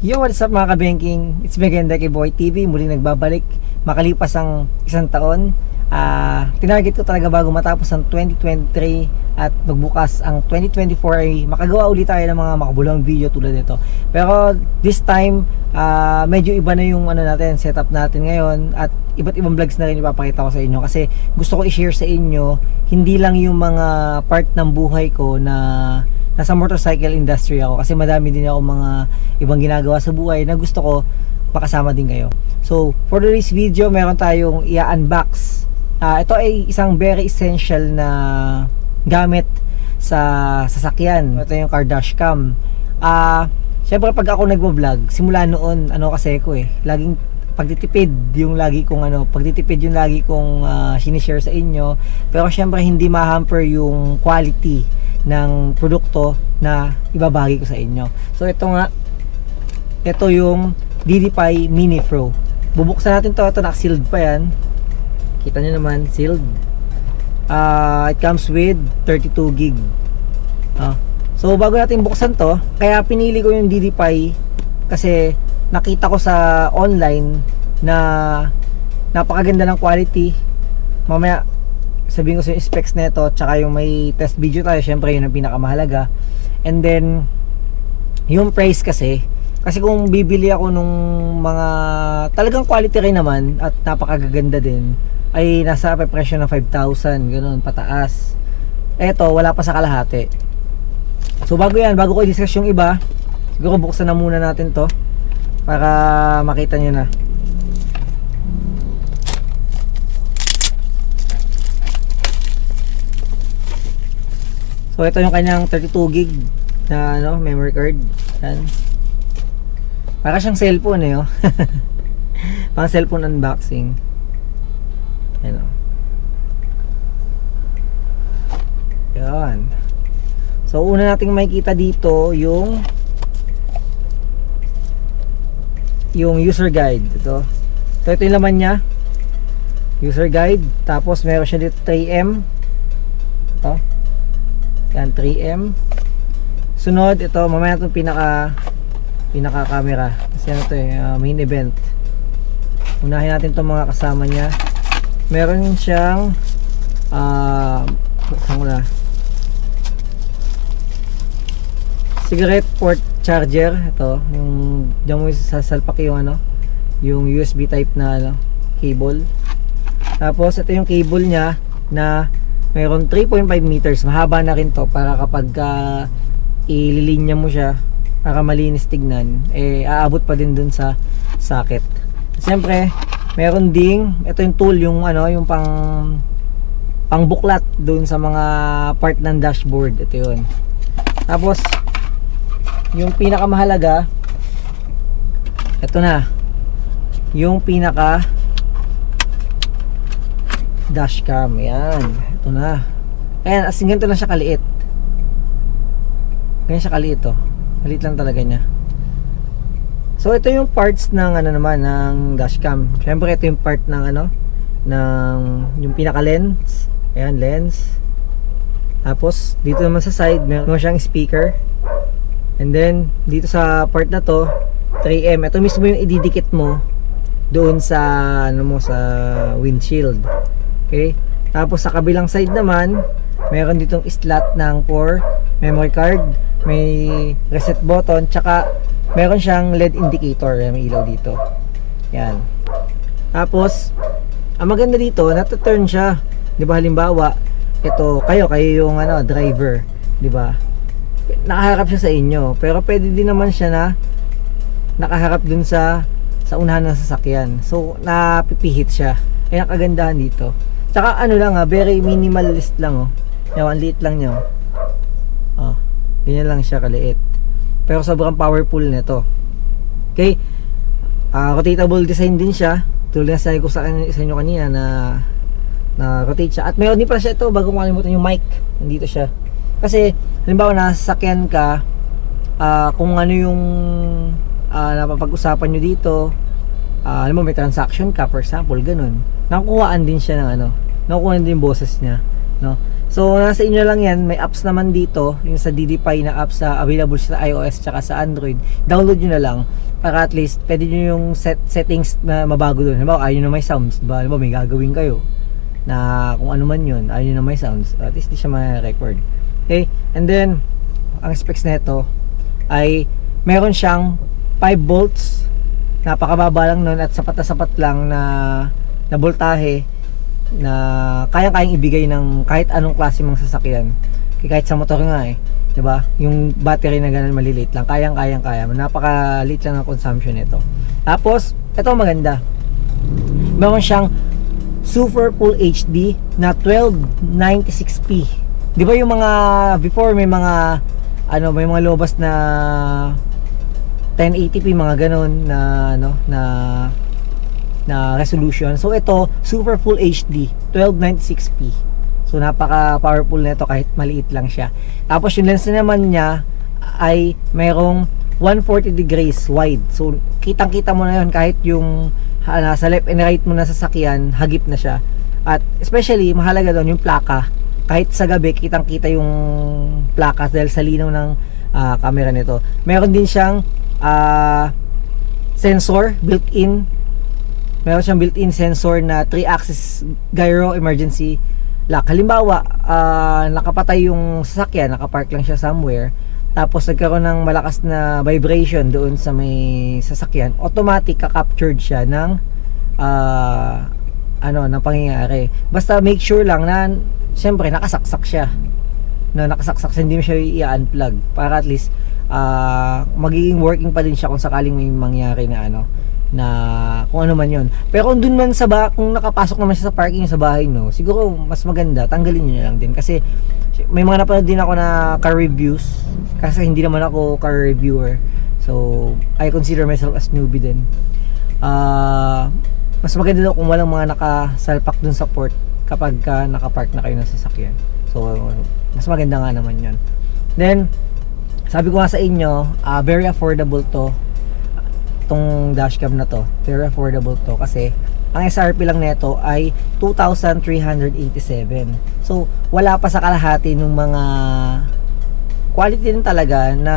Yo, what's up mga kabengking? It's Meganda kay Boy TV. Muling nagbabalik makalipas ang isang taon. Tinarget ko talaga bago matapos ang 2023 at magbukas ang 2024 ay makagawa ulit tayo ng mga makabuluhang video tulad nito. Pero this time, medyo iba na yung natin, setup natin ngayon at iba't ibang vlogs na rin ipapakita ko sa inyo kasi gusto ko i-share sa inyo hindi lang yung mga part ng buhay ko na nasa motorcycle industry ako kasi madami din ako mga ibang ginagawa sa buhay na gusto ko makasama din kayo. So for today's video meron tayong i-unbox. Ito ay isang very essential na gamit sa sasakyan. Ito yung car dashcam. Syempre pag ako nagvo-vlog simula noon kasi ko laging pagtitipid yung lagi kong sinishare sa inyo, pero syempre hindi ma-hamper yung quality ng produkto na ibabagi ko sa inyo. So ito yung DD5 Mini Pro. Bubuksan natin ito naka-sealed pa yan. Kita nyo naman, sealed. It comes with 32 gig. So bago natin buksan to, kaya pinili ko yung DD5 kasi nakita ko sa online na napakaganda ng quality. Mamaya sabihin ko sa yung specs nito, tsaka yung may test video tayo, syempre yun ang pinakamahalaga. And then yung price kasi kung bibili ako nung mga talagang quality rin naman at napakaganda din, ay nasa presyo ng 5,000 ganun pataas. Eto wala pa sa kalahati. So bago ko i-discuss yung iba, siguro buksan na muna natin to para makita nyo na. So ito yung kanyang 32 gig na memory card. Yan. Para siyang cellphone pang cellphone unboxing. Yan. Yan. So una nating makikita dito yung user guide. Ito yung laman niya. User guide. Tapos meron siya dito 3M. Ito. Yan, 3M. Sunod, ito, mamaya itong pinaka camera. Kasi main event. Unahin natin itong mga kasama niya. Meron siyang cigarette port charger. Ito, yung diyan mo sasalpak yung yung USB type na cable. Tapos ito yung cable niya na mayroon 3.5 meters. Mahaba na rin to para kapag ililinya mo siya para malinis tignan, aabot pa din dun sa socket. Siyempre meron ding ito yung tool, yung yung pang buklat dun sa mga part ng dashboard. Ito yun. Tapos yung pinakamahalaga, ito na yung pinaka dashcam. Yan, ito na. Ayan, as in ganito lang siya kaliit. Ganyan siya kaliit to. Maliit lang talaga niya. So ito yung parts ng naman ng dashcam. Syempre ito yung part ng ng yung pinaka lens. Ayan, lens. Tapos dito naman sa side meron siyang speaker. And then dito sa part na to 3M. Ito mismo yung ididikit mo doon sa sa windshield. Okay? Tapos sa kabilang side naman, meron ditong slot ng for memory card, may reset button, tsaka meron siyang LED indicator, may ilaw dito. Yan. Tapos ang maganda dito, nata-turn siya. 'Di ba halimbawa, ito kayo yung driver, 'di ba? Nakaharap siya sa inyo, pero pwede din naman siya na nakaharap dun sa unahan ng sasakyan. So napipihit siya. Ay ang kagandahan dito. Tsaka very minimalist lang Yan, ang liit lang niya. Ganyan lang siya kaliit. Pero sobrang powerful nito. Okay? Rotatable design din siya. Tulad na sabi ko sa inyo kanina na rotate siya. At mayroon din pala siya ito, bago makalimutan yung mic. Nandito siya. Kasi halimbawa nasasakyan ka, kung yung napapag-usapan nyo dito, alam mo may transaction ka for example, ganun, nakukuhaan din siya ng nakukuhaan din yung boses niya, So nasa inyo lang yan. May apps naman dito, yung sa DDPi na apps na available sa iOS tsaka sa Android. Download nyo na lang para at least pwede nyo yung settings na mabago doon. Halimbawa ayaw nyo na may sounds, diba? Halimbawa may gagawin kayo na kung ano man yun, ayaw nyo na may sounds, at least di siya ma-record. Okay, and then ang specs na ito ay meron siyang 5 volts, napakababa lang nun at sapat na sapat lang na voltahe na kayang-kayang ibigay ng kahit anong klase mong sasakyan. Kahit sa motor nga diba? Yung battery na ganun maliliit lang, kaya. Napakaliit lang ang consumption nito. Tapos, ito maganda. Meron siyang Super Full HD na 1296p. Di ba yung mga before may mga may mga lobas na 1080p mga ganun na resolution. So ito Super Full HD 1296p. So napaka powerful nito kahit maliit lang siya. Tapos yung lens naman niya ay mayroong 140 degrees wide. So kitang-kita mo na yun kahit yung sa left and right mo na sasakyan, hagip na siya. At especially mahalaga doon yung plaka. Kahit sa gabi kitang-kita yung plaka dahil sa linaw ng camera nito. Meron din siyang sensor built-in. Meron siyang built-in sensor na 3-axis gyro emergency lock. Halimbawa, nakapatay yung sasakyan, nakapark lang siya somewhere, tapos nagkaroon ng malakas na vibration doon sa may sasakyan, automatic ka-captured siya ng ng pangyayari. Basta make sure lang na siyempre nakasaksak siya. Nakasaksak siya, hindi mo siya i-unplug para at least magiging working pa din siya kung sakaling may mangyari na na kung ano man yon. Pero kung dun man kung nakapasok naman siya sa parking sa bahay siguro mas maganda tanggalin niyo na lang din, kasi may mga napanood din ako na car reviews, kasi hindi naman ako car reviewer, so I consider myself as newbie din. Mas maganda daw kung walang mga nakasalpak dun sa port kapag nakapark na kayo ng sasakyan. So mas maganda nga naman yon. Then sabi ko nga sa inyo, very affordable tong dashcam na to. Very affordable to kasi ang SRP lang nito ay 2,387. So wala pa sa kalahati ng mga quality din talaga na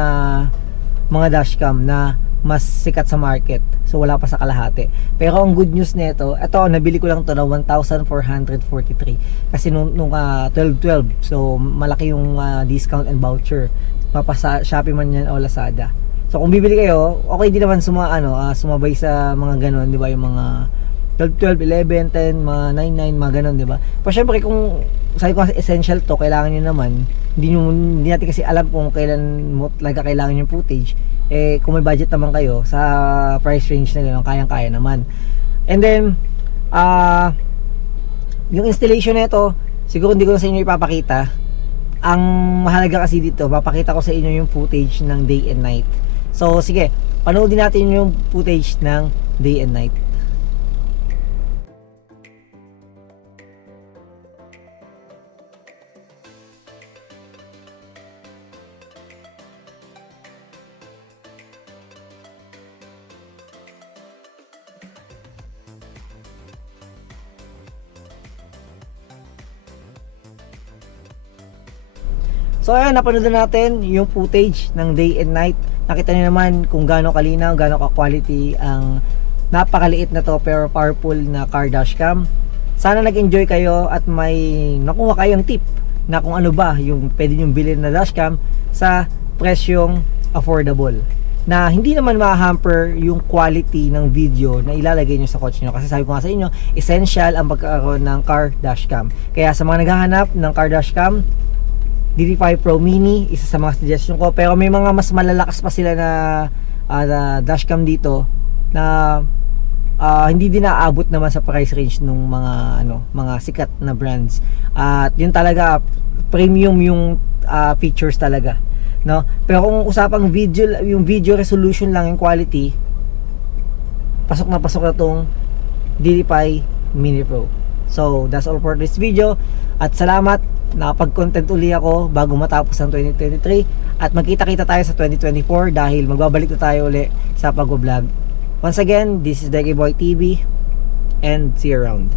mga dashcam na mas sikat sa market. So wala pa sa kalahati. Pero ang good news nito, ito nabili ko lang to na 1,443 kasi nung 12/12. So malaki yung discount and voucher. Mapasa Shopee man yan o Lazada. So kung bibili kayo, okay din naman sumabay sa mga ganon, di ba? Yung mga 12, 11, 10, mga 99, mga ganon, di ba? Pero syempre kung sabi ko kasi essential to, kailangan nyo naman, hindi natin kasi alam kung kailan mo talaga kailangan yung footage. Kung may budget naman kayo sa price range na gano'n, kayang-kaya naman. And then yung installation nito, siguro hindi ko na sa inyo ipapakita. Ang mahalaga kasi dito, papakita ko sa inyo yung footage ng day and night. So sige, panoodin natin yung footage ng day and night. So ayun, napanood natin yung footage ng day and night. Nakita niyo naman kung gaano kalinaw, gaano ka-quality ang napakaliit na to pero powerful na car dashcam. Sana nag-enjoy kayo at may nakuha kayong tip na kung ano ba yung pwede nyong bilhin na dashcam sa presyong affordable, na hindi naman ma-hamper yung quality ng video na ilalagay nyo sa kotse nyo. Kasi sabi ko nga sa inyo, essential ang pagkakaroon ng car dashcam. Kaya sa mga naghahanap ng car dashcam, DD5 Pro Mini, isa sa mga suggestion ko. Pero may mga mas malalakas pa sila na dashcam dito na hindi din naaabot naman sa price range ng mga sikat na brands. At yun talaga premium yung features talaga, no? Pero kung usapang video, yung video resolution lang, yung quality, pasok na tong DD5 Mini Pro. So that's all for this video, at salamat. Nakapag-content uli ako bago matapos ang 2023, at magkita-kita tayo sa 2024 dahil magbabalik na tayo uli sa pag-vlog. Once again, this is Deggy Boy TV and see you around.